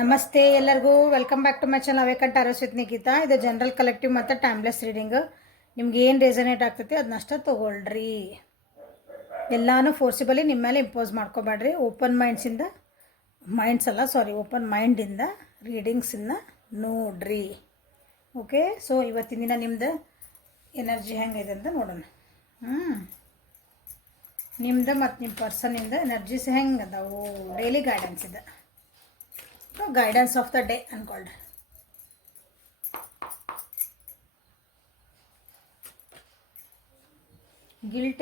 ನಮಸ್ತೆ ಎಲ್ಲರಿಗೂ welcome back to my channel awakened arrows with Nikhita. ಇದು ಜನರಲ್ ಕಲೆಕ್ಟಿವ್ ಮತ್ತು ಟೈಮ್ಲೆಸ್ ರೀಡಿಂಗ್. ನಿಮ್ಗೆ ಏನು ರೆಸನೇಟ್ ಆಗ್ತೈತಿ ಅದನ್ನಷ್ಟ ತೊಗೊಳ್ರಿ. ಎಲ್ಲಾನು ಫೋರ್ಸಿಬಲಿ ನಿಮ್ಮ ಮೇಲೆ ಇಂಪೋಸ್ ಮಾಡ್ಕೋಬೇಡ್ರಿ. ಓಪನ್ ಮೈಂಡಿಂದ ರೀಡಿಂಗ್ಸನ್ನು ನೋಡ್ರಿ. ಓಕೆ, ಸೊ ಇವತ್ತಿನ ದಿನ ನಿಮ್ದು ಎನರ್ಜಿ ಹೆಂಗಿದೆ ಅಂತ ನೋಡೋಣ. ನಿಮ್ದು ಮತ್ತು ನಿಮ್ಮ ಪರ್ಸನಿಂದ ಎನರ್ಜೀಸ್ ಹೆಂಗೆ ಅದಾವು, ಡೈಲಿ ಗೈಡೆನ್ಸ್ ಇದೆ. ಗೈಡೆನ್ಸ್ ಆಫ್ ದ ಡೇ ಅನ್ಕೊಳ್ರಿ. ಗಿಲ್ಟ್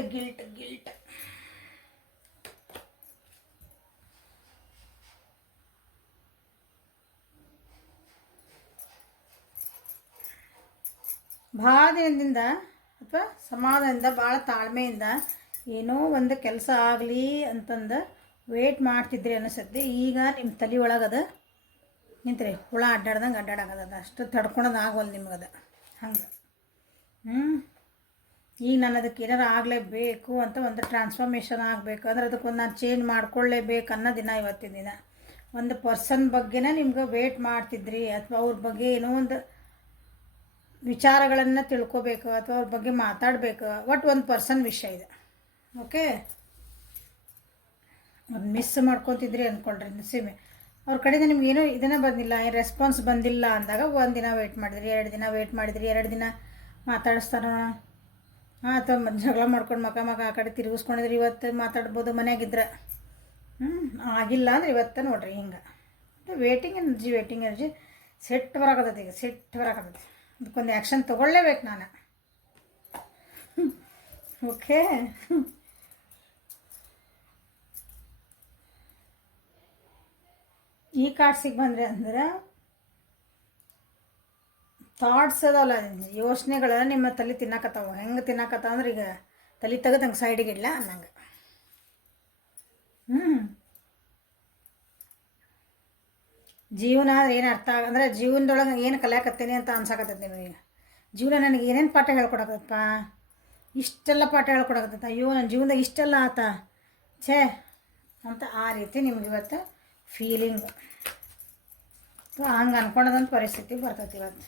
ಭಾಳ ದಿನದಿಂದ ಅಥವಾ ಸಮಾಧಾನದಿಂದ ಭಾಳ ತಾಳ್ಮೆಯಿಂದ ಏನೋ ಒಂದು ಕೆಲಸ ಆಗಲಿ ಅಂತಂದು ವೇಟ್ ಮಾಡ್ತಿದ್ರಿ ಅನಿಸುತ್ತೆ. ಈಗ ನಿಮ್ಮ ತಲೆ ಒಳಗದ ನಿಂತ್ರಿ ಹುಳ ಅಡ್ಡಾಡ್ದಂಗೆ ಅಡ್ಡಾಡೋದ, ಅಷ್ಟು ತಡ್ಕೊಳೋದು ಆಗೋಲ್ಲ ನಿಮ್ಗದ ಹಂಗೆ. ಈಗ ನಾನು ಅದಕ್ಕೆ ಏನಾರು ಆಗಲೇಬೇಕು ಅಂತ ಒಂದು ಟ್ರಾನ್ಸ್ಫಾರ್ಮೇಷನ್ ಆಗಬೇಕು ಅಂದ್ರೆ ಅದಕ್ಕೊಂದು ನಾನು ಚೇಂಜ್ ಮಾಡ್ಕೊಳ್ಳೇಬೇಕು ಅನ್ನೋ ದಿನ ಇವತ್ತಿನ ದಿನ. ಒಂದು ಪರ್ಸನ್ ಬಗ್ಗೆನೇ ನಿಮ್ಗೆ ವೇಟ್ ಮಾಡ್ತಿದ್ರಿ ಅಥವಾ ಅವ್ರ ಬಗ್ಗೆ ಏನೋ ಒಂದು ವಿಚಾರಗಳನ್ನು ತಿಳ್ಕೊಬೇಕು ಅಥವಾ ಅವ್ರ ಬಗ್ಗೆ ಮಾತಾಡಬೇಕು. ಒಟ್ಟು ಒಂದು ಪರ್ಸನ್ ವಿಷಯ ಇದೆ. ಓಕೆ, ಅದು ಮಿಸ್ ಮಾಡ್ಕೊತಿದ್ರಿ ಅಂದ್ಕೊಳ್ರಿ. ನಸೀಮೆ ಅವ್ರ ಕಡೆಯಿಂದ ನಿಮ್ಗೆ ಏನೋ ಇದನ್ನು ಬಂದಿಲ್ಲ, ಏನು ರೆಸ್ಪಾನ್ಸ್ ಬಂದಿಲ್ಲ ಅಂದಾಗ ಒಂದು ದಿನ ವೆಯ್ಟ್ ಮಾಡಿದ್ರಿ, 2 ದಿನ ವೆಯ್ಟ್ ಮಾಡಿದ್ರಿ, 2 ದಿನ ಮಾತಾಡಿಸ್ತಾರೋ ಅಥವಾ ಜಗಳ ಮಾಡ್ಕೊಂಡು ಮಕ ಆ ಕಡೆ ತಿರುಗಿಸ್ಕೊಂಡಿದ್ರಿ. ಇವತ್ತು ಮಾತಾಡ್ಬೋದು ಮನೆಯಾಗಿದ್ರೆ. ಆಗಿಲ್ಲ ಅಂದ್ರೆ ಇವತ್ತು ನೋಡ್ರಿ ಹಿಂಗೆ ವೇಟಿಂಗ್ ಎನರ್ಜಿ ಸೆಟ್ ಬರಾಕತ್ತೈತಿ. ಈಗ ಸೆಟ್ ಬರಾಕತ್ತೈತಿ, ಅದಕ್ಕೊಂದು ಆ್ಯಕ್ಷನ್ ತೊಗೊಳ್ಳೇಬೇಕು ನಾನು. ಓಕೆ, ಈ ಕಾರ್ಡ್ಸಿಗೆ ಬಂದರೆ ಅಂದ್ರೆ ಥಾಟ್ಸ್ ಅದಾವಲ್ಲ, ಯೋಚನೆಗಳ ನಿಮ್ಮ ತಲೆ ತಿನ್ನಕತ್ತಾವ. ಹೆಂಗೆ ತಿನ್ನಕತ್ತಾವ ಅಂದ್ರೆ ಈಗ ತಲೆ ತೆಗೆದು ಹಂಗೆ ಸೈಡಿಗೆ ಇಡಲ ಅನ್ನಂಗೆ. ಜೀವನ ಅಂದ್ರೆ ಏನು ಅರ್ಥ ಅಂದ್ರೆ ಜೀವನದೊಳಗೆ ಏನು ಕಲಿಯಾಕತ್ತೇನೆ ಅಂತ ಅನ್ಸಕತ್ತೈತೆ ನಿಮಗೆ. ಜೀವನ ನನಗೆ ಏನೇನು ಪಾಠ ಹೇಳ್ಕೊಡಕತ್ತಪ್ಪ, ಇಷ್ಟೆಲ್ಲ ಪಾಠ ಹೇಳ್ಕೊಡಕತ್ತ, ಅಯ್ಯೋ ನನ್ನ ಜೀವನದಾಗ ಇಷ್ಟೆಲ್ಲ ಆತ ಛೇ ಅಂತ ಆ ರೀತಿ ನಿಮ್ಗೆ ಇವತ್ತು ಫೀಲಿಂಗ್ ಹಂಗೆ ಅನ್ಕೊಳ್ಳೋದಂತ ಪರಿಸ್ಥಿತಿ ಬರ್ತೈತಿ ಇವತ್ತು.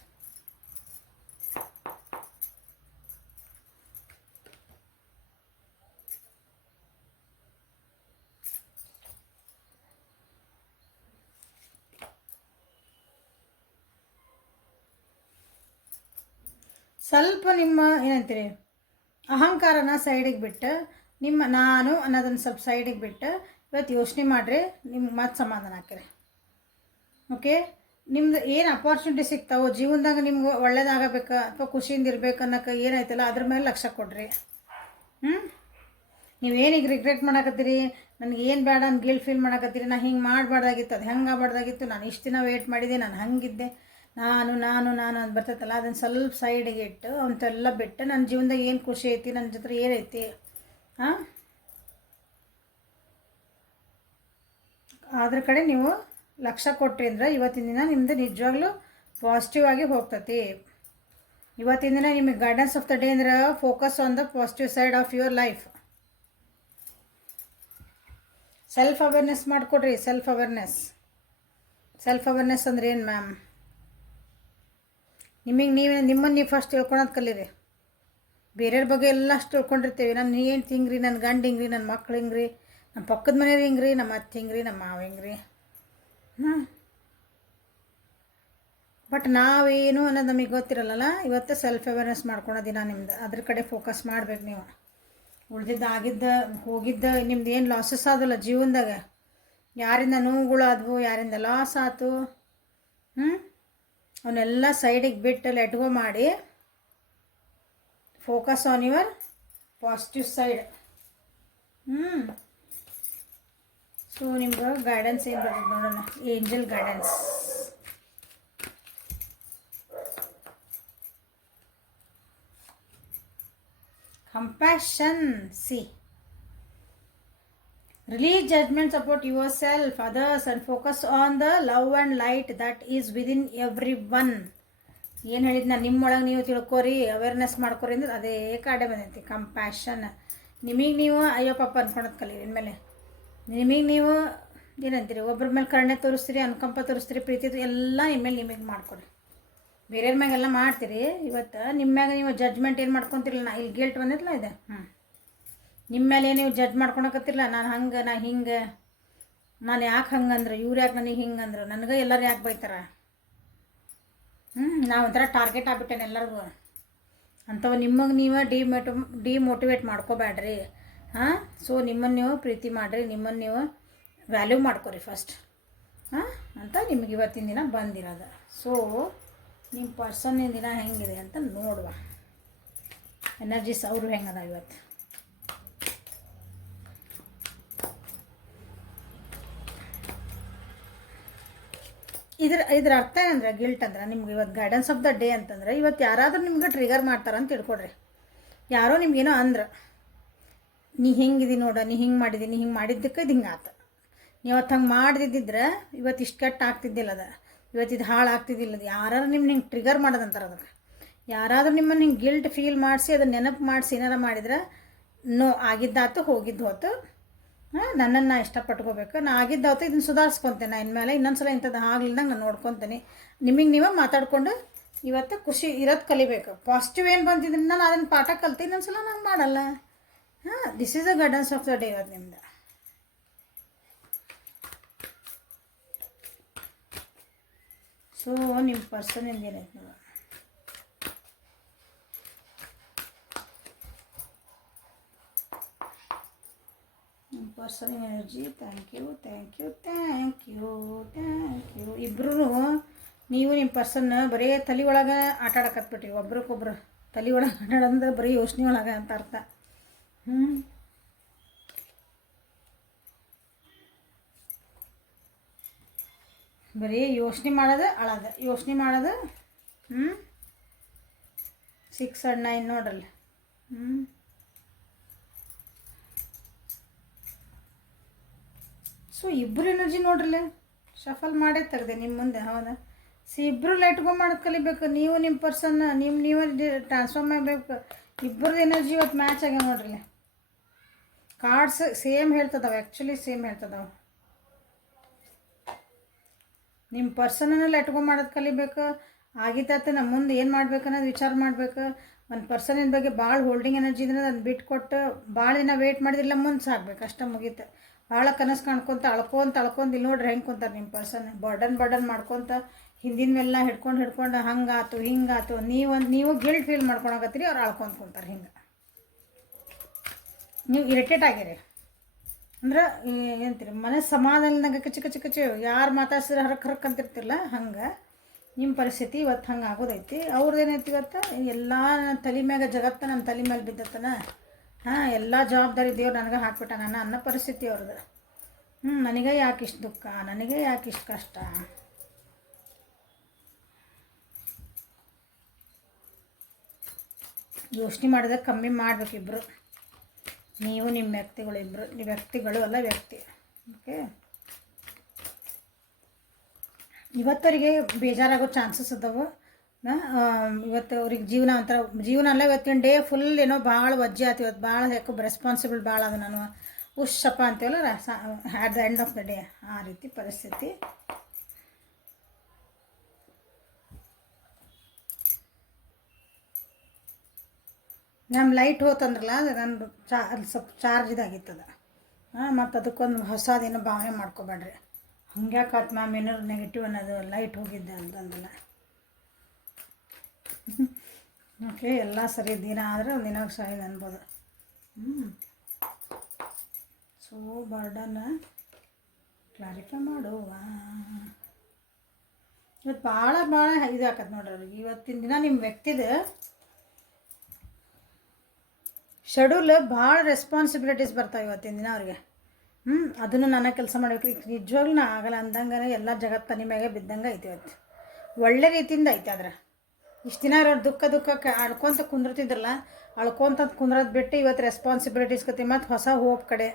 ಸ್ವಲ್ಪ ನಿಮ್ಮ ಏನಂತೀರಿ ಅಹಂಕಾರನ ಸೈಡಿಗೆ ಬಿಟ್ಟು ನಿಮ್ಮ ನಾನು ಅನ್ನೋದನ್ನು ಸ್ವಲ್ಪ ಸೈಡಿಗೆ ಬಿಟ್ಟು ಇವತ್ತು ಯೋಚನೆ ಮಾಡಿರಿ, ನಿಮ್ಗೆ ಮತ್ತೆ ಸಮಾಧಾನ ಹಾಕಿರಿ. ಓಕೆ, ನಿಮ್ದು ಏನು ಅಪಾರ್ಚುನಿಟಿ ಸಿಗ್ತಾವೋ ಜೀವನದಾಗ ನಿಮ್ಗೆ ಒಳ್ಳೇದಾಗಬೇಕು ಅಥವಾ ಖುಷಿಯಿಂದ ಇರಬೇಕು ಅನ್ನೋಕೆ ಏನಾಯ್ತಲ್ಲ ಅದ್ರ ಮೇಲೆ ಲಕ್ಷ್ಯ ಕೊಡ್ರಿ. ನೀವೇನೀಗ ರಿಗ್ರೆಟ್ ಮಾಡಕತ್ತೀರಿ, ನನಗೆ ಏನು ಬೇಡ ಅಂತ ಗಿಲ್ಟ್ ಫೀಲ್ ಮಾಡಕತ್ತೀರಿ, ನಾನು ಹಿಂಗೆ ಮಾಡಬಾರ್ದಾಗಿತ್ತು, ಅದು ಹೆಂಗೆ ಆಗಬಾರ್ದಾಗಿತ್ತು, ನಾನು ಇಷ್ಟು ದಿನ ವೇಟ್ ಮಾಡಿದೆ, ನಾನು ಹಂಗಿದ್ದೆ, ನಾನು ಅಂತ ಬರ್ತೈತಲ್ಲ ಅದನ್ನು ಸ್ವಲ್ಪ ಸೈಡಿಗೆ ಇಟ್ಟು ಅಂತೆಲ್ಲ ಬಿಟ್ಟು ನನ್ನ ಜೀವನದಾಗ ಏನು ಖುಷಿ ಐತಿ, ನನ್ನ ಜೊತೆ ಏನೈತಿ ಅದ್ರ ಕಡೆ ನೀವು ಲಕ್ಷ್ಯ ಕೊಟ್ರಿ ಅಂದ್ರೆ ಇವತ್ತಿನ ದಿನ ನಿಮ್ಮದು ನಿಜವಾಗ್ಲೂ ಪಾಸಿಟಿವ್ ಆಗಿ ಹೋಗ್ತೈತಿ. ಇವತ್ತಿನ ದಿನ ನಿಮಗೆ ಗೈಡೆನ್ಸ್ ಆಫ್ ದ ಡೇ ಅಂದ್ರೆ focus on the positive side of your life. Self awareness ಮಾಡಿಕೊಡ್ರಿ. ಸೆಲ್ಫ್ ಅವೇರ್ನೆಸ್ ಅಂದ್ರೆ ಏನು ಮ್ಯಾಮ್? ನಿಮ್ಮನ್ನು ನೀವು ಫಸ್ಟ್ ತಿಳ್ಕೊಳೋದು ಕಲೀರಿ. ಬೇರೆಯವ್ರ ಬಗ್ಗೆ ಎಲ್ಲ ಅಷ್ಟು ತಿಳ್ಕೊಂಡಿರ್ತೀವಿ. ನನ್ನ ಏನು ಹಿಂಗ್ರಿ, ನನ್ನ ಗಂಡು ಹಿಂಗ್ರಿ, ನನ್ನ ಮಕ್ಳು ಹಿಂಗ್ರಿ, ನಮ್ಮ ಪಕ್ಕದ ಮನೆಯವ್ರು ಹಿಂಗ್ರಿ, ನಮ್ಮ ಅತ್ತೆ ಹಿಂಗ್ರಿ, ನಮ್ಮ ಮಾವ ಹಿಂಗ್ರಿ. ಬಟ್ ನಾವೇನು ಅನ್ನೋದು ನಮಗೆ ಗೊತ್ತಿರಲ್ಲ. ಇವತ್ತು ಸೆಲ್ಫ್ ಅವೇರ್ನೆಸ್ ಮಾಡ್ಕೊಳೋ ದಿನ ನಿಮ್ದು. ಅದ್ರ ಕಡೆ ಫೋಕಸ್ ಮಾಡ್ಬೇಕು ನೀವು. ಉಳಿದಿದ್ದು ಹೋಗಿದ್ದ ನಿಮ್ದು ಏನು ಲಾಸಸ್ ಆದಲ್ಲ ಜೀವನದಾಗ, ಯಾರಿಂದ ನೋವುಗಳಾದವು, ಯಾರಿಂದ ಲಾಸ್ ಆಯ್ತು, ಅವನ್ನೆಲ್ಲ ಸೈಡಿಗೆ ಬಿಟ್ಟು ಲೆಟ್ ಗೋ ಮಾಡಿ focus on your positive side. So ನಿಮ್ಗೆ ಗೈಡೆನ್ಸ್ ಏನು ಬರ್ತದೆ ನೋಡೋಣ. Angel guidance. Compassion. C, release judgments about yourself, others and focus on the love and light that is within everyone. ಏನು ಹೇಳಿದ್ ನಾನು ನಿಮ್ಮೊಳಗೆ ನೀವು ತಿಳ್ಕೊರಿ, ಅವೇರ್ನೆಸ್ ಮಾಡ್ಕೊರಿ ಅಂದ್ರೆ ಅದೇ ಕಾಡೆ ಬಂದೈತಿ. ಕಂಪ್ಯಾಷನ್. ನಿಮಗೆ ನೀವು ಅಯ್ಯೋ ಪಾಪ ಅಂದ್ಕೊಳೋದು ಕಲೀರಿ. ಇನ್ಮೇಲೆ ನಿಮಗೆ ನೀವು ಏನಂತೀರಿ, ಒಬ್ಬರ ಮೇಲೆ ಕರುಣೆ ತೋರಿಸ್ತೀರಿ, ಅನುಕಂಪ ತೋರಿಸ್ತೀರಿ, ಪ್ರೀತಿ ಎಲ್ಲ ನಿಮ್ಮ ಮೇಲೆ ನಿಮಗೆ ಮಾಡ್ಕೊಡ್ರಿ. ಬೇರೆಯವ್ರ ಮ್ಯಾಗೆಲ್ಲ ಮಾಡ್ತೀರಿ, ಇವತ್ತು ನಿಮ್ಮ ಮ್ಯಾಗ ನೀವು ಜಡ್ಜ್ಮೆಂಟ್ ಏನು ಮಾಡ್ಕೊತಿರಲಿಲ್ಲ. ನಾ ಇಲ್ಲಿ ಗಿಲ್ಟ್ ಬಂದಿತ್ತಲ್ಲ ಇದೆ, ನಿಮ್ಮ ಮೇಲೆ ನೀವು ಜಡ್ಜ್ ಮಾಡ್ಕೊಳಕತ್ತಿರಲ್ಲ. ನಾನು ಹಂಗೆ, ನಾ ಹಿಂಗೆ, ನಾನು ಯಾಕೆ ಹಂಗಂದ್ರೆ, ಇವ್ರು ಯಾಕೆ ನನಗೆ ಹಿಂಗಂದ್ರು, ನನಗೆ ಎಲ್ಲರೂ ಯಾಕೆ ಬೈತಾರ. ನಾವು ಒಂಥರ ಟಾರ್ಗೆಟ್ ಆಗ್ಬಿಟ್ಟೇನೆ ಎಲ್ಲರಿಗೂ. ಅಂಥವು ನಿಮಗೆ ನೀವು ಡಿಮೋಟಿವೇಟ್ ಮಾಡ್ಕೋಬೇಡ್ರಿ. ಸೊ ನಿಮ್ಮನ್ನು ನೀವು ಪ್ರೀತಿ ಮಾಡಿರಿ, ನಿಮ್ಮನ್ನು ನೀವು ವ್ಯಾಲ್ಯೂ ಮಾಡ್ಕೊರಿ ಫಸ್ಟ್ ಅಂತ ನಿಮಗೆ ಇವತ್ತಿನ ದಿನ ಬಂದಿರೋದು. ಸೊ ನಿಮ್ಮ ಪರ್ಸನ್ನಿನ ದಿನ ಹೆಂಗಿದೆ ಅಂತ ನೋಡುವ. ಎನರ್ಜೀಸ್ ಅವರು ಹೆಂಗದ ಇವತ್ತು. ಇದ್ರ ಅರ್ಥ ಏನಂದ್ರೆ, ಗಿಲ್ಟ್ ಅಂದ್ರೆ ನಿಮ್ಗೆ ಇವತ್ತು ಗೈಡೆನ್ಸ್ ಆಫ್ ದ ಡೇ ಅಂತಂದ್ರೆ, ಇವತ್ತು ಯಾರಾದರೂ ನಿಮ್ಗೆ ಟ್ರಿಗರ್ ಮಾಡ್ತಾರ ಅಂತ ತಿಳ್ಕೊಡ್ರಿ. ಯಾರೋ ನಿಮ್ಗೇನೋ ಅಂದ್ರೆ, ನೀ ಹೆಂಗಿದಿ ನೋಡ, ನೀ ಹಿಂಗೆ ಮಾಡಿದಿ, ನೀ ಹಿಂಗೆ ಮಾಡಿದ್ದಕ್ಕೆ ಇದು ಹಿಂಗೆ ಆತ, ನೀವು ಅವತ್ತು ಹಂಗೆ ಮಾಡಿದ್ದಿದ್ರೆ ಇವತ್ತು ಇಷ್ಟು ಕೆಟ್ಟ ಆಗ್ತಿದ್ದಿಲ್ಲ, ಅದು ಇವತ್ತು ಇದು ಹಾಳು ಆಗ್ತಿದ್ದಿಲ್ಲ. ಅದು ಯಾರು ನಿಮ್ಮ ಹಿಂಗೆ ಟ್ರಿಗರ್ ಮಾಡೋದಂತಾರೆ. ಅದಕ್ಕೆ ಯಾರಾದರೂ ನಿಮ್ಮನ್ನು ಹಿಂಗೆ ಗಿಲ್ಟ್ ಫೀಲ್ ಮಾಡಿಸಿ ಅದನ್ನು ನೆನಪು ಮಾಡಿಸಿ ಏನಾರು ಮಾಡಿದ್ರೆ, ನೋ ಆಗಿದ್ದಾತು ಹೋಗಿದ್ದು ಹೋತು, ನನ್ನನ್ನು ನಾ ಇಷ್ಟಪಟ್ಕೋಬೇಕು, ನಾ ಆಗಿದ್ದಾತು ಇದನ್ನು ಸುಧಾರಿಸ್ಕೊತೇನೆ. ನಾ ಇನ್ಮೇಲೆ ಇನ್ನೊಂದು ಸಲ ಇಂಥದ್ದು ಆಗ್ಲಿಲ್ದಂಗೆ ನಾನು ನೋಡ್ಕೊತೀನಿ. ನಿಮಗೆ ನೀವೇ ಮಾತಾಡಿಕೊಂಡು ಇವತ್ತು ಖುಷಿ ಇರೋದು ಕಲಿಬೇಕು. ಪಾಸಿಟಿವ್ ಏನು ಬಂತಿದ್ರೆ ನಾನು ಅದನ್ನು ಪಾಠ ಕಲ್ತು ಇನ್ನೊಂದು ಸಲ ನಾನು ಮಾಡಲ್ಲ. This is the guidance of the day ಇವತ್ತು ನಿಮ್ದು. ಸೊ ನಿಮ್ಮ ಪರ್ಸನಿಂದ ಏನೈತೆ ನೋಡ. ನಿಮ್ಮ person energy. Thank you thank you thank you thank you. ಇಬ್ಬರೂ ನೀವು ನಿಮ್ಮ ಪರ್ಸನ್ ಬರೀ ತಲೆ ಒಳಗೆ ಆಟ ಆಡಕತ್ಬಿಟ್ರಿ. ಒಬ್ರಿಗೊಬ್ರು ತಲೆ ಒಳಗೆ ಆಟ ಆಡಂದ್ರೆ ಬರೀ ಯೋಚನೆ ಒಳಗೆ ಅಂತ ಅರ್ಥ. ಬರೀ ಯೋಚನೆ ಮಾಡೋದು, ಅಳೋದು, ಯೋಚನೆ ಮಾಡೋದು. 6 and 9 ನೋಡ್ರಲ್ಲ. ಸೊ ಇಬ್ಬರು ಎನರ್ಜಿ ನೋಡ್ರಲ್ಲ, ಶಫಲ್ ಮಾಡೇ ತೆಗ್ದೆ ನಿಮ್ಮ ಮುಂದೆ. ಹೌದಾ? ಸೊ ಇಬ್ಬರು ಲೈಟ್ಗೋ ಮಾಡೋದು ಕಲಿಬೇಕು. ನೀವು ನಿಮ್ಮ ಪರ್ಸನ್ ನೀವೇ ಟ್ರಾನ್ಸ್ಫಾರ್ಮ್ ಆಗಬೇಕು. ಇಬ್ಬರದ್ದು ಎನರ್ಜಿ ಇವತ್ತು ಮ್ಯಾಚ್ ಆಗ್ಯಾವ ನೋಡ್ರಿ. ಕಾರ್ಡ್ಸ್ ಸೇಮ್ ಹೇಳ್ತದವೆ, ಆ್ಯಕ್ಚುಲಿ ಸೇಮ್ ಹೇಳ್ತದವೆ. ನಿಮ್ಮ ಪರ್ಸನನ್ನು ಲೆಟ್ಗೋ ಮಾಡೋದು ಕಲಿಬೇಕು. ಆಗಿದ್ದಾತ ನಮ್ಮ ಮುಂದೆ ಏನು ಮಾಡ್ಬೇಕು ಅನ್ನೋದು ವಿಚಾರ ಮಾಡಬೇಕು. ಒಂದು ಪರ್ಸನಿನ ಬಗ್ಗೆ ಭಾಳ ಹೋಲ್ಡಿಂಗ್ ಎನರ್ಜಿ ಇದ್ರೆ ಅದನ್ನು ಬಿಟ್ಕೊಟ್ಟು ಭಾಳ ದಿನ ವೇಟ್ ಮಾಡಿದಿಲ್ಲ, ಮುಂದೆ ಸಾಕ್ಬೇಕು. ಅಷ್ಟೇ ಮುಗೀತು. ಭಾಳ ಕನಸು ಕಾಣ್ಕೊತ ಅಳ್ಕೊಂತ ಇಲ್ಲಿ ನೋಡ್ರಿ ಹೆಂಗೆ ಕುಂತಾರೆ ನಿಮ್ಮ ಪರ್ಸನ್. ಬರ್ಡನ್ ಮಾಡ್ಕೊತ ಹಿಂದಿನ ಹಿಡ್ಕೊಂಡು ಹಂಗಾತು ಹಿಂಗಾತು ನೀವು ಗಿಲ್ಟ್ ಫೀಲ್ ಮಾಡ್ಕೊಳಕತ್ತೀರಿ. ಅವ್ರು ಅಳ್ಕೊಂತ ಕುಂತಾರೆ. ಹಿಂಗೆ ನೀವು ಇರಿಟೇಟ್ ಆಗಿರಿ ಅಂದ್ರೆ ಏನಂತೀರಿ, ಮನಸ್ಸು ಸಮಾಧಾನದಾಗ ಕಚ್ಚಿ ಯಾರು ಮಾತಾಡ್ಸಿದ್ರೆ ಹರಕ್ ಅಂತಿರ್ತಿರಲ್ಲ, ಹಂಗೆ ನಿಮ್ಮ ಪರಿಸ್ಥಿತಿ ಇವತ್ತು ಹಂಗೆ ಆಗೋದೈತಿ. ಅವ್ರದ್ದು ಏನೈತಿ ಇವತ್ತು, ಎಲ್ಲ ತಲೆ ಮ್ಯಾಗ ಜಗತ್ತ ನನ್ನ ತಲೆ ಮೇಲೆ ಬಿದ್ದತನ. ಎಲ್ಲ ಜವಾಬ್ದಾರಿ ದೇವ್ರು ನನಗೆ ಹಾಕ್ಬಿಟ್ಟ ನಾನು ಅನ್ನೋ ಪರಿಸ್ಥಿತಿ ಅವ್ರದ್ದು. ನನಗೆ ಯಾಕೆ ಇಷ್ಟು ದುಃಖ, ನನಗೆ ಯಾಕೆ ಇಷ್ಟು ಕಷ್ಟ. ಯೋಚನೆ ಮಾಡಿದ್ರೆ ಕಮ್ಮಿ ಮಾಡ್ಬೇಕು ಇಬ್ಬರು, ನೀವು ನಿಮ್ಮ ವ್ಯಕ್ತಿಗಳು. ಇಬ್ಬರು ವ್ಯಕ್ತಿಗಳು ಅಲ್ಲ, ವ್ಯಕ್ತಿ. ಓಕೆ, ಇವತ್ತವರಿಗೆ ಬೇಜಾರಾಗೋ ಚಾನ್ಸಸ್ ಅದಾವೆ. ಇವತ್ತು ಅವ್ರಿಗೆ ಜೀವನ ಅಲ್ಲ. ಇವತ್ತಿನ ಡೇ ಫುಲ್ ಏನೋ ಭಾಳ ವಜ್ಜೆ ಆಯ್ತು ಇವತ್ತು. ಭಾಳ ಯಾಕೋ ರೆಸ್ಪಾನ್ಸಿಬಲ್ ಭಾಳ ಅದು. ನಾನು ಉಶ್ಶಪ್ಪ ಅಂತೀವಲ್ಲ, at the end of the day ಆ ರೀತಿ ಪರಿಸ್ಥಿತಿ. ನಮ್ಮ ಲೈಟ್ ಹೋತಂದ್ರಲ್ಲ, ನನ್ನ ಅಲ್ಲಿ ಸ್ವಲ್ಪ ಚಾರ್ಜ್ ಇದಾಗಿತ್ತದ. ಮತ್ತು ಅದಕ್ಕೊಂದು ಹೊಸದೇನೋ ಭಾವನೆ ಮಾಡ್ಕೊಬೇಡ್ರಿ. ಹಂಗ್ಯಾಕೆ ಆಯ್ತು ಮ್ಯಾಮ್, ಏನಾದ್ರು ನೆಗೆಟಿವ್ ಅನ್ನೋದು ಲೈಟ್ ಹೋಗಿದ್ದೆ ಅಂತಂದಲ್ಲ. ಓಕೆ, ಎಲ್ಲ ಸರಿ ದಿನ ಆದರೆ ಒಂದು ದಿನ ಸರಿ ಅನ್ಬೋದು. ಸೊ ಬರ್ಡನ್ನ ಕ್ಲಾರಿಫೈ ಮಾಡುವ. ಇವತ್ತು ಭಾಳ ಇದಾಕತ್ತೆ ನೋಡ್ರಿ ಅವ್ರಿಗೆ. ಇವತ್ತಿನ ದಿನ ನಿಮ್ಮ ವ್ಯಕ್ತಿದ ಶೆಡ್ಯೂಲ್ ಭಾಳ ರೆಸ್ಪಾನ್ಸಿಬಿಲಿಟೀಸ್ ಬರ್ತಾವೆ ಇವತ್ತಿನ ದಿನ ಅವ್ರಿಗೆ. ಅದನ್ನು ನಾನು ಕೆಲಸ ಮಾಡ್ಬೇಕು. ಈಗ ನಿಜವಾಗ್ಲೂ ನಾ ಆಗಲ್ಲ ಅಂದಂಗೆ ಎಲ್ಲ ಜಗತ್ತು ತನಿ ಮ್ಯಾಗೆ ಬಿದ್ದಂಗೆ ಐತಿ ಇವತ್ತು. ಒಳ್ಳೆ ರೀತಿಯಿಂದ ಐತೆ. ಆದ್ರೆ ಇಷ್ಟು ದಿನ ಇರೋರು ದುಃಖಕ್ಕೆ ಆಡ್ಕೊತ ಕುಂದಿರ್ತಿದ್ರಲ್ಲ, ಅಳ್ಕೊತ ಕುಂದ್ರದು ಬಿಟ್ಟು ಇವತ್ತು ರೆಸ್ಪಾನ್ಸಿಬಿಲಿಟೀಸ್ ಕತೆ ಮತ್ತು ಹೊಸ ಹೋಪ್ ಕಡೆ,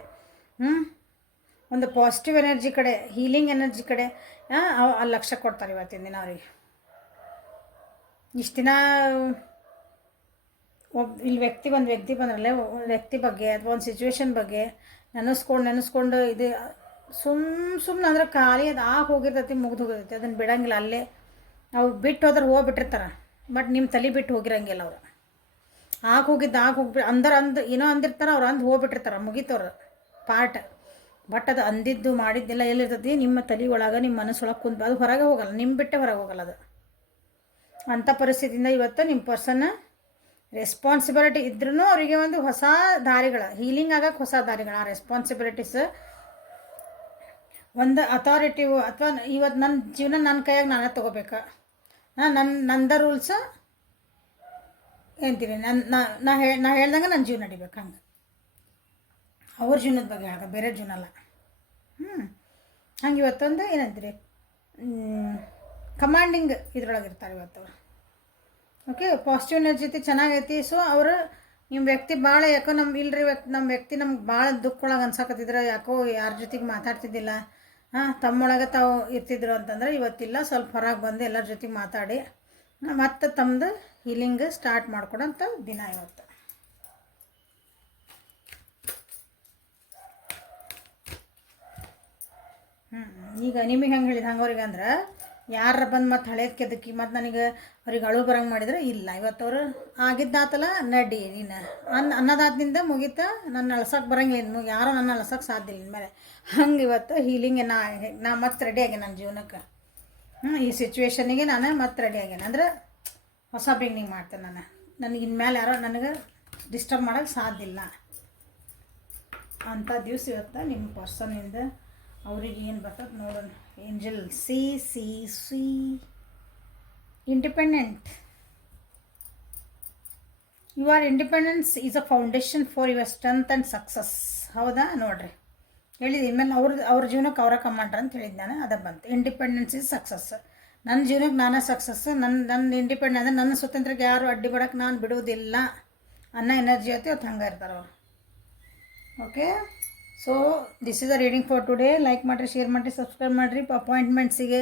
ಒಂದು ಪಾಸಿಟಿವ್ ಎನರ್ಜಿ ಕಡೆ, ಹೀಲಿಂಗ್ ಎನರ್ಜಿ ಕಡೆ ಅಲ್ಲಿ ಲಕ್ಷ್ಯ ಕೊಡ್ತಾರೆ ಇವತ್ತಿನ ದಿನ ಅವ್ರಿಗೆ. ಇಷ್ಟು ದಿನ ಇಲ್ಲಿ ಒಂದು ವ್ಯಕ್ತಿ ಬಂದ್ರಲ್ಲೇ, ವ್ಯಕ್ತಿ ಬಗ್ಗೆ ಅಥವಾ ಒಂದು ಸಿಚುವೇಶನ್ ಬಗ್ಗೆ ನೆನೆಸ್ಕೊಂಡು ಇದು ಸುಮ್ಮನೆ ಅಂದ್ರೆ ಖಾಲಿ ಅದು ಹೋಗಿರ್ತೈತಿ, ಮುಗ್ದು ಹೋಗಿರ್ತೈತಿ, ಅದನ್ನು ಬಿಡಂಗಿಲ್ಲ. ಅಲ್ಲೇ ಅವು ಬಿಟ್ಟು ಹೋದ್ರೆ ಹೋಗ್ಬಿಟ್ಟಿರ್ತಾರೆ, ಬಟ್ ನಿಮ್ಮ ತಲೆ ಬಿಟ್ಟು ಹೋಗಿರಂಗಿಲ್ಲ ಅವ್ರು. ಹೋಗಿದ್ದು ಏನೋ ಅಂದಿರ್ತಾರೆ, ಅವ್ರು ಅಂದು ಹೋಗ್ಬಿಟ್ಟಿರ್ತಾರೆ, ಮುಗಿತವ್ರು ಪಾರ್ಟ್. ಬಟ್ ಅದು ಅಂದಿದ್ದು ಮಾಡಿದ್ದೆಲ್ಲ ಎಲ್ಲಿರ್ತೈತಿ, ನಿಮ್ಮ ತಲೆ ಒಳಗೆ, ನಿಮ್ಮ ಮನಸ್ಸೊಳಗೆ ಕುಂತು ಅದು ಹೊರಗೆ ಹೋಗಲ್ಲ, ನಿಮ್ಮ ಬಿಟ್ಟೆ ಹೊರಗೆ ಹೋಗಲ್ಲ ಅದು. ಅಂಥ ಪರಿಸ್ಥಿತಿಯಿಂದ ಇವತ್ತು ನಿಮ್ಮ ಪರ್ಸನ್ ರೆಸ್ಪಾನ್ಸಿಬಿಲಿಟಿ ಇದ್ರೂ ಅವರಿಗೆ ಒಂದು ಹೊಸ ದಾರಿಗಳು, ಹೀಲಿಂಗ್ ಆಗಕ್ಕೆ ಹೊಸ ದಾರಿಗಳು, ಆ ರೆಸ್ಪಾನ್ಸಿಬಿಲಿಟೀಸ್ ಒಂದು ಅಥಾರಿಟಿವ್ ಅಥವಾ ಇವತ್ತು ನನ್ನ ಜೀವನ ನನ್ನ ಕೈಯಾಗ ನಾನೇ ತೊಗೋಬೇಕಾ, ನಂದ ರೂಲ್ಸ್ ಏನಂತೀರಿ, ನಾ ಹೇಳ್ದಂಗೆ ನನ್ನ ಜೀವನ ನಡಿಬೇಕು. ಹಂಗೆ ಅವ್ರ ಜೀವನದ ಬಗ್ಗೆ ಹೇಳೋದು, ಬೇರೆ ಜೀವನ ಅಲ್ಲ. ಹಂಗೆ ಇವತ್ತೊಂದು ಏನಂತೀರಿ, ಕಮಾಂಡಿಂಗ್ ಇದ್ರೊಳಗಿರ್ತಾರೆ ಇವತ್ತು ಅವರು. ಓಕೆ, ಪಾಸಿಟಿವ್ ಎನರ್ಜಿ ಚೆನ್ನಾಗೈತಿ. ಸೊ ಅವರು ನಿಮ್ಮ ವ್ಯಕ್ತಿ ಭಾಳ ಯಾಕೋ ನಮ್ಮ ವ್ಯಕ್ತಿ ನಮ್ಗೆ ಭಾಳ ದುಃಖೊಳಗೆ ಅನ್ಸಕತ್ತಿದ್ರೆ, ಯಾಕೋ ಯಾರ ಜೊತೆಗೆ ಮಾತಾಡ್ತಿದ್ದಿಲ್ಲ, ತಮ್ಮೊಳಗೆ ತಾವು ಇರ್ತಿದ್ರು ಅಂತಂದ್ರೆ ಇವತ್ತಿಲ್ಲ, ಸ್ವಲ್ಪ ಹೊರಗೆ ಬಂದು ಎಲ್ಲರ ಜೊತೆಗೆ ಮಾತಾಡಿ ಮತ್ತು ತಮ್ಮದು ಹೀಲಿಂಗ್ ಸ್ಟಾರ್ಟ್ ಮಾಡ್ಕೊಡೋಂಥ ದಿನ ಇವತ್ತು. ಈಗ ನಿಮಗೆ ಹೆಂಗೆ ಹೇಳಿದ ಹಂಗೆ ಅವ್ರಿಗೆ ಅಂದ್ರೆ ಯಾರ ಬಂದು ಮತ್ತು ಹಳೇದು ಕೆದಕಿ ಮತ್ತು ನನಗೆ ಅವ್ರಿಗೆ ಅಳು ಬರಂಗೆ ಮಾಡಿದ್ರೆ ಇಲ್ಲ. ಇವತ್ತವರು ಆಗಿದ್ದಾತಲ್ಲ ನಡಿ ನೀನು ಅನ್ನೋದಾದ್ರಿಂದ ಮುಗೀತ, ನನ್ನ ಅಳ್ಸೋಕೆ ಬರಂಗಿಲ್ಲ, ಯಾರೋ ನನ್ನ ಅಳ್ಸೋಕೆ ಸಾಧ್ಯ ಇಲ್ಲ ಇನ್ಮೇಲೆ. ಹಂಗೆ ಇವತ್ತು ಹೀಲಿಂಗ್ ನಾ ಮತ್ತೆ ರೆಡಿ ಆಗ್ಯಾನ ನನ್ನ ಜೀವನಕ್ಕೆ. ಈ ಸಿಚುವೇಶನಿಗೆ ನಾನು ಮತ್ತೆ ರೆಡಿ ಆಗ್ಯಾನ ಅಂದ್ರೆ ಹೊಸ ಬಿಗಿನಿಂಗ್ ಮಾಡ್ತೇನೆ. ನನಗೆ ಇನ್ಮೇಲೆ ಯಾರೋ ನನಗೆ ಡಿಸ್ಟರ್ಬ್ ಮಾಡೋಕ್ಕೆ ಸಾಧ್ಯ ಇಲ್ಲ ಅಂಥ ದಿವಸ ಇವತ್ತು ನಿಮ್ಮ ಪರ್ಸನಿಂದ ಅವ್ರಿಗೆ ಏನು ಬರ್ತದೆ ನೋಡೋಣ. Angel C independent. Your independence is a foundation for your strength and success. ಹೌದಾ? ನೋಡಿರಿ ಹೇಳಿದ್ದೀನಿ ಇನ್ಮೇಲೆ ಅವ್ರ ಜೀವನಕ್ಕೆ ಅವರ ಕಮಾಂಡ್ರ್ ಅಂತ ಹೇಳಿದ್ದು ನಾನು. ಅದ ಬಂತು, ಇಂಡಿಪೆಂಡೆನ್ಸ್ ಈಸ್ ಸಕ್ಸಸ್. ನನ್ನ ಜೀವನಕ್ಕೆ ನಾನೇ ಸಕ್ಸಸ್, ನನ್ನ ಇಂಡಿಪೆಂಡೆಂಟ್ ಅಂದರೆ ನನ್ನ ಸ್ವತಂತ್ರಕ್ಕೆ ಯಾರು ಅಡ್ಡಿ ಬರೋಕ್ಕೆ ನಾನು ಬಿಡುವುದಿಲ್ಲ ಅನ್ನೋ ಎನರ್ಜಿ ಐತಿ. ಅವತ್ತು ಹಂಗೆ ಇರ್ತಾರೆ ಅವರು. Okay, so this is the reading for today. Like ಮಾಡಿರಿ, ಶೇರ್ ಮಾಡಿರಿ, ಸಬ್ಸ್ಕ್ರೈಬ್ ಮಾಡಿರಿ. ಅಪಾಯಿಂಟ್ಮೆಂಟ್ಸಿಗೆ,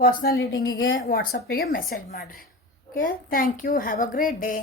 ಪರ್ಸ್ನಲ್ ರೀಡಿಂಗಿಗೆ ವಾಟ್ಸಪ್ಪಿಗೆ ಮೆಸೇಜ್ ಮಾಡಿರಿ. Okay, thank you. Have a great day.